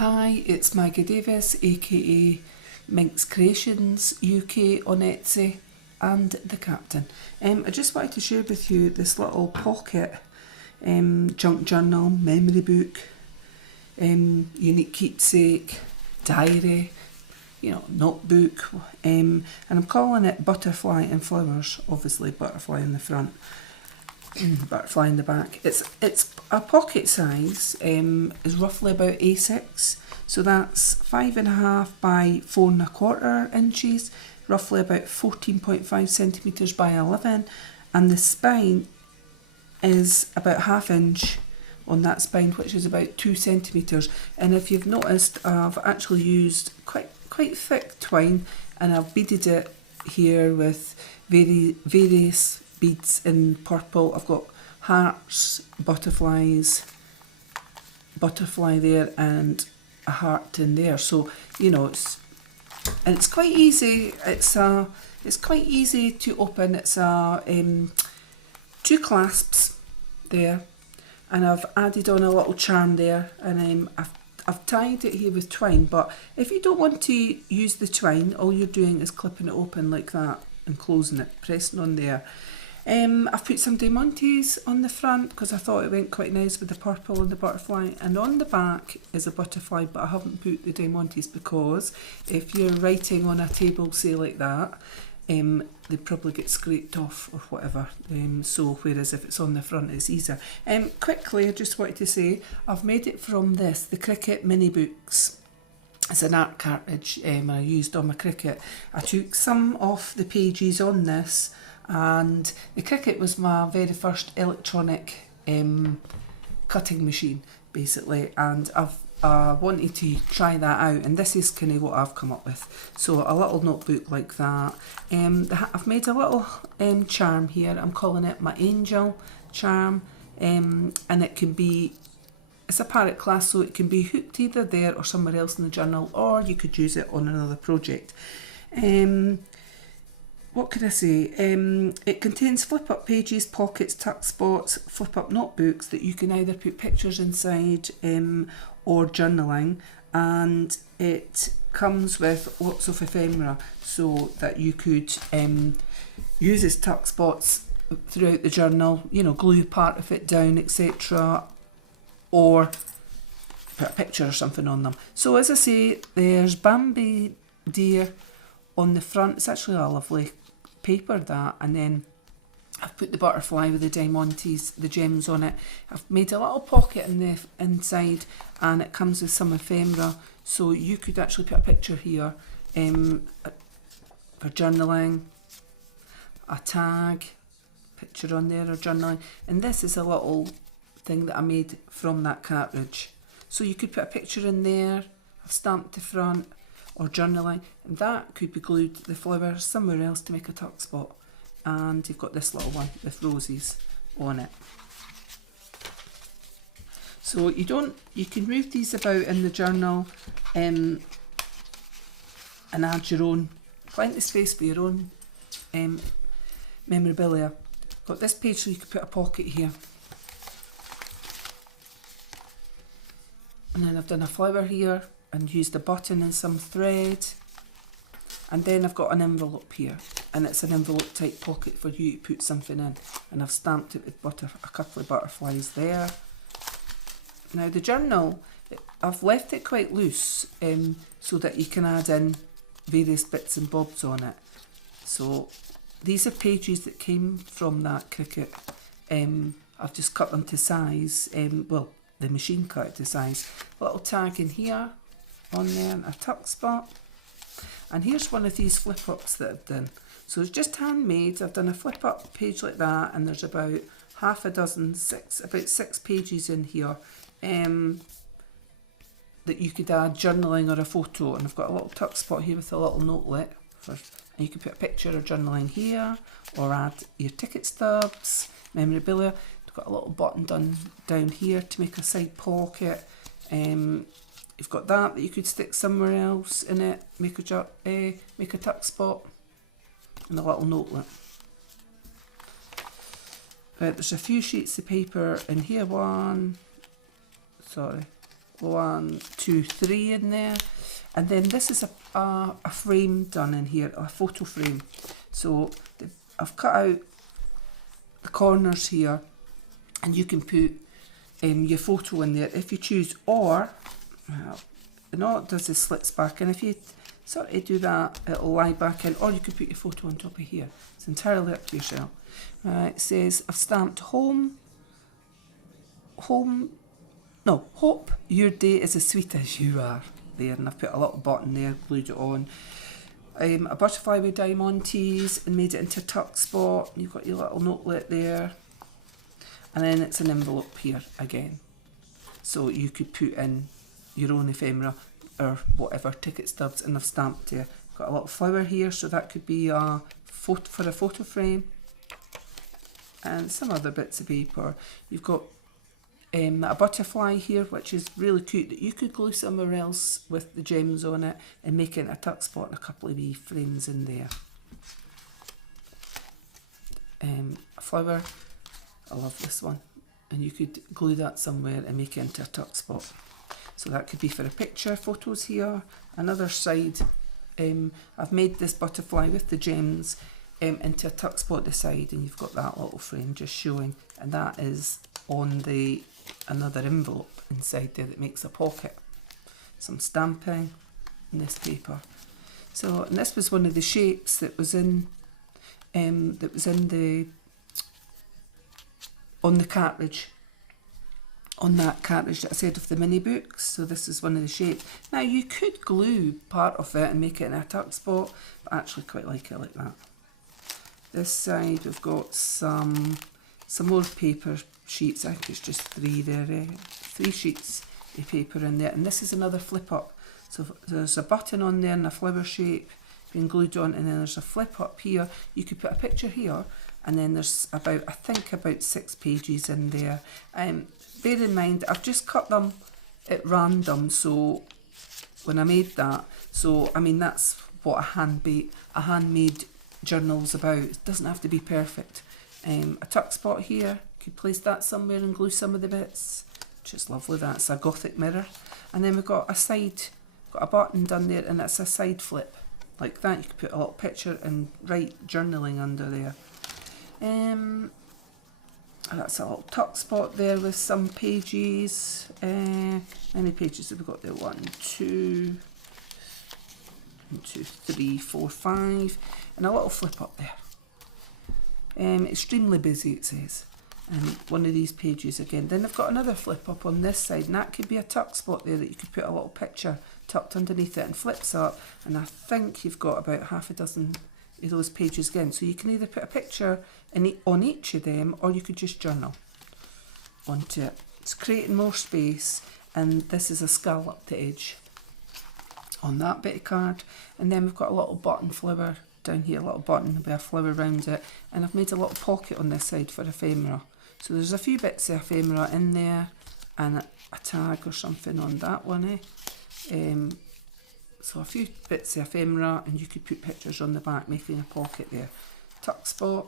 Hi, it's Maggie Davis, aka MinxCreationsUK on Etsy and the Captain. I just wanted to share with you this little pocket junk journal, memory book, unique keepsake, diary, notebook, and I'm calling it Butterfly and Flowers, obviously butterfly in the front. Butterfly in the back. It's a pocket size, is roughly about A6, so that's 5.5 by 4.25 inches, roughly about 14.5 centimetres by 11, and the spine is about ½ inch on that spine, which is about 2 centimetres. And if you've noticed, I've actually used quite thick twine, and I've beaded it here with various beads in purple. I've got hearts, butterfly there, and a heart in there. So it's quite easy. It's quite easy to open. It's two clasps there, and I've added on a little charm there, and I've tied it here with twine. But if you don't want to use the twine, all you're doing is clipping it open like that and closing it, pressing on there. I've put some diamantes on the front because I thought it went quite nice with the purple and the butterfly, and on the back is a butterfly, but I haven't put the diamantes because if you're writing on a table, say like that, they probably get scraped off or whatever, so whereas if it's on the front it's easier. Quickly, I just wanted to say I've made it from the Cricut mini books. It's an art cartridge I used on my Cricut. I took some off the pages on this, and the Cricut was my very first electronic cutting machine, basically, and I wanted to try that out, and this is kind of what I've come up with. So a little notebook like that. I've made a little charm here. I'm calling it my angel charm, and it's a parrot class, so it can be hooked either there or somewhere else in the journal, or you could use it on another project. What could I say? It contains flip-up pages, pockets, tuck spots, flip-up notebooks that you can either put pictures inside or journaling, and it comes with lots of ephemera so that you could use as tuck spots throughout the journal, glue part of it down, etc., or put a picture or something on them. So as I say, there's Bambi deer on the front. It's actually a lovely paper, that, and then I've put the butterfly with the diamantes, the gems on it. I've made a little pocket in the inside, and it comes with some ephemera, so you could actually put a picture here for journaling, a tag, picture on there or journaling, and this is a little thing that I made from that cartridge. So you could put a picture in there, I've stamped the front, or journaling, and that could be glued the flower somewhere else to make a tuck spot. And you've got this little one with roses on it. So you can move these about in the journal and add your own, plenty of space for your own memorabilia. Got this page so you could put a pocket here. And then I've done a flower here and used a button and some thread, and then I've got an envelope here, and it's an envelope type pocket for you to put something in, and I've stamped it with a couple of butterflies there. Now the journal, I've left it quite loose so that you can add in various bits and bobs on it. So these are pages that came from that Cricut. I've just cut them to size, the machine cut it to size. A little tag in here, on there, and a tuck spot. And here's one of these flip-ups that I've done. So it's just handmade. I've done a flip-up page like that, and there's about about 6 pages in here that you could add journaling or a photo. And I've got a little tuck spot here with a little notelet, and you could put a picture or journaling here, or add your ticket stubs, memorabilia. I've got a little button done down here to make a side pocket. You've got that you could stick somewhere else in it, make a tuck spot, and a little notelet. There's a few sheets of paper in here. 1, 2, 3 in there. And then this is a frame done in here, a photo frame. So I've cut out the corners here, and you can put your photo in there if you choose, or, well, and all it does is slits back, and if you sort of do that, it'll lie back in, or you could put your photo on top of here. It's entirely up to yourself. Right, it says I've stamped hope your day is as sweet as you are, there, and I've put a little button there, glued it on. A butterfly with diamantes and made it into a tuck spot. You've got your little notelet there, and then it's an envelope here again, so you could put in your own ephemera or whatever, ticket stubs, and I've stamped here. Got a little flower here, so that could be a photo for a photo frame, and some other bits of paper. You've got a butterfly here, which is really cute, that you could glue somewhere else with the gems on it and make it a tuck spot and a couple of wee frames in there. A flower, I love this one, and you could glue that somewhere and make it into a tuck spot. So that could be for a picture, photos here. Another side, I've made this butterfly with the gems into a tuck spot this side, and you've got that little frame just showing, and that is on the another envelope inside there that makes a pocket. Some stamping in this paper. So, and this was one of the shapes that was in on the cartridge, on that cartridge that I said of the mini books. So this is one of the shapes. Now you could glue part of it and make it in a tuck spot, but I actually quite like it like that. This side we've got some more paper sheets. I think it's just 3 there, 3 sheets of paper in there, and this is another flip up. So there's a button on there in a flower shape being glued on, and then there's a flip up here. You could put a picture here, and then there's about, I think about 6 pages in there. Bear in mind, I've just cut them at random, so when I made that, so I mean that's what a handmade journal's about. It doesn't have to be perfect. A tuck spot here, could place that somewhere and glue some of the bits, which is lovely. That's a Gothic mirror. And then we've got a side, got a button done there, and it's a side flip like that. You could put a little picture and write journaling under there. That's a little tuck spot there with some pages. How many pages have we got there? 1, 2, 3, 4, 5, and a little flip up there. Extremely busy, it says, and one of these pages again. Then I've got another flip up on this side, and that could be a tuck spot there that you could put a little picture tucked underneath it and flips up, and I think you've got about half a dozen of those pages again. So you can either put a picture on each of them, or you could just journal onto it. It's creating more space, and this is a scalloped edge on that bit of card. And then we've got a little button flower down here, a little button with a flower around it, and I've made a little pocket on this side for ephemera. So there's a few bits of ephemera in there, and a tag or something on that one, so a few bits of ephemera, and you could put pictures on the back, making a pocket there. Tuck spot,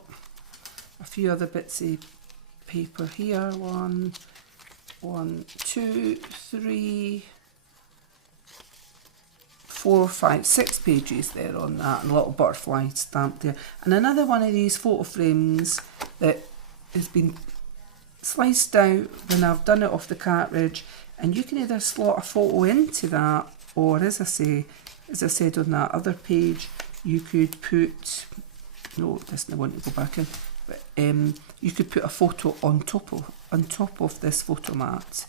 a few other bits of paper here, 1, 2, 3, 4, 5, 6 pages there on that, and a little butterfly stamped there. And another one of these photo frames that has been sliced out when I've done it off the cartridge, and you can either slot a photo into that, or as I said on that other page, you could put, no, this I want to go back in, but you could put a photo on top of this photo mat.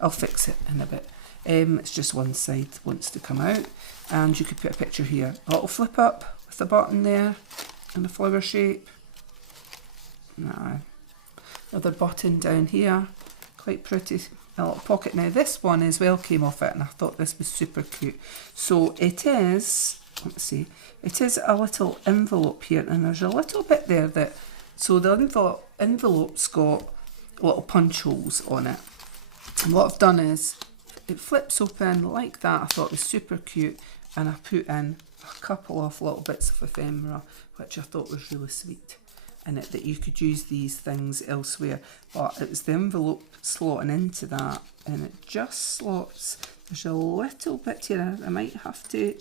I'll fix it in a bit. It's just one side wants to come out, and you could put a picture here. A little flip up with a button there and a flower shape. Another button down here, quite pretty. A little pocket. Now this one as well came off it, and I thought this was super cute. So it is, let's see, it is a little envelope here, and there's a little bit there that, so the envelope's got little punch holes on it. And what I've done is, it flips open like that. I thought it was super cute, and I put in a couple of little bits of ephemera, which I thought was really sweet. in it that you could use these things elsewhere, but it was the envelope slotting into that, and it just slots. There's a little bit here. I might have to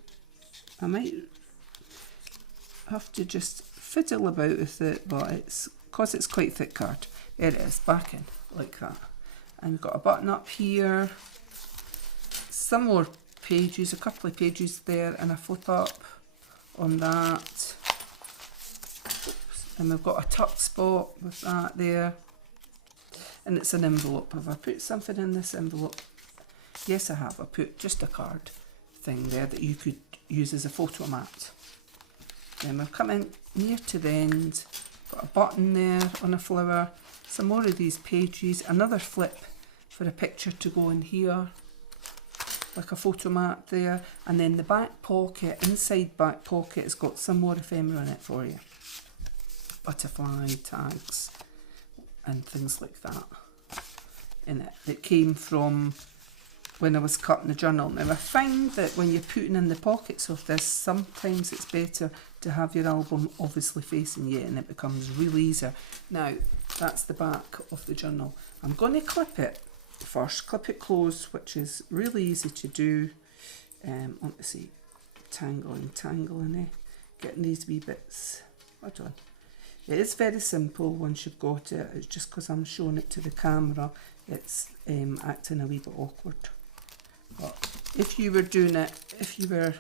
just fiddle about with it, but it's because it's quite thick card. There it is, back in like that, and we've got a button up here, some more pages, a couple of pages there, and a flip up on that. And we've got a tuck spot with that there, and it's an envelope. Have I put something in this envelope? Yes, I have. I put just a card thing there that you could use as a photo mat. Then we're coming near to the end, got a button there on a flower, some more of these pages, another flip for a picture to go in here, like a photo mat there, and then the back pocket, inside back pocket, has got some more ephemera in it for you. Butterfly tags and things like that in it that came from when I was cutting the journal. Now I find that when you're putting in the pockets of this, sometimes it's better to have your album obviously facing you, and it becomes really easier. Now that's the back of the journal. I'm going to clip it first, clip it closed, which is really easy to do. Want to see tangling, getting these wee bits. Hold on. It is very simple once you've got it. It's just because I'm showing it to the camera, it's acting a wee bit awkward. But if you were doing it, if you were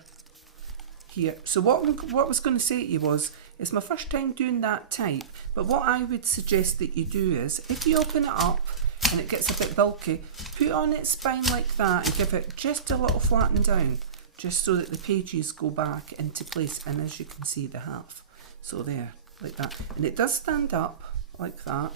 here. So what I was going to say to you was, it's my first time doing that type, but what I would suggest that you do is, if you open it up and it gets a bit bulky, put on its spine like that and give it just a little flatten down, just so that the pages go back into place, and as you can see, they have. So there. Like that, and it does stand up like that.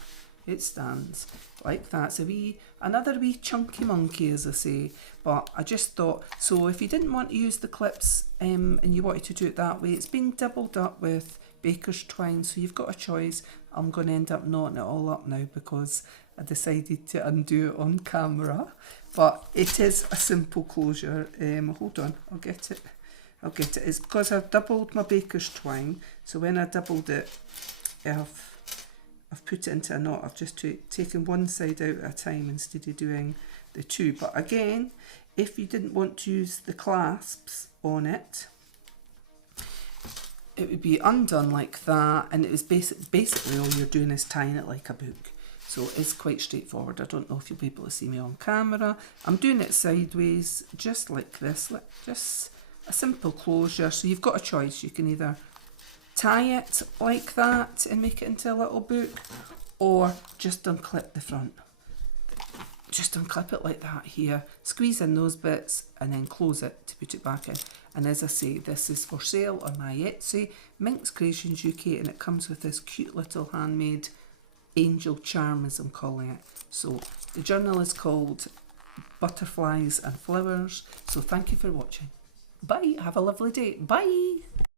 It stands like that. It's another wee chunky monkey, as I say. But I just thought, so if you didn't want to use the clips and you wanted to do it that way, it's been doubled up with baker's twine, so you've got a choice. I'm going to end up knotting it all up now because I decided to undo it on camera. But it is a simple closure. Hold on, I'll get it. It's because I've doubled my baker's twine, so when I doubled it, I've put it into a knot. I've just taken one side out at a time instead of doing the two. But again, if you didn't want to use the clasps on it, it would be undone like that, and it was basically all you're doing is tying it like a book. So it's quite straightforward. I don't know if you'll be able to see me on camera. I'm doing it sideways, just like this, just a simple closure. So you've got a choice. You can either tie it like that and make it into a little book, or just unclip the front. Just unclip it like that here, squeeze in those bits, and then close it to put it back in. And as I say, this is for sale on my Etsy, MinxCreationsUK, and it comes with this cute little handmade angel charm, as I'm calling it. So the journal is called Butterflies and Flowers. So thank you for watching. Bye. Have a lovely day. Bye.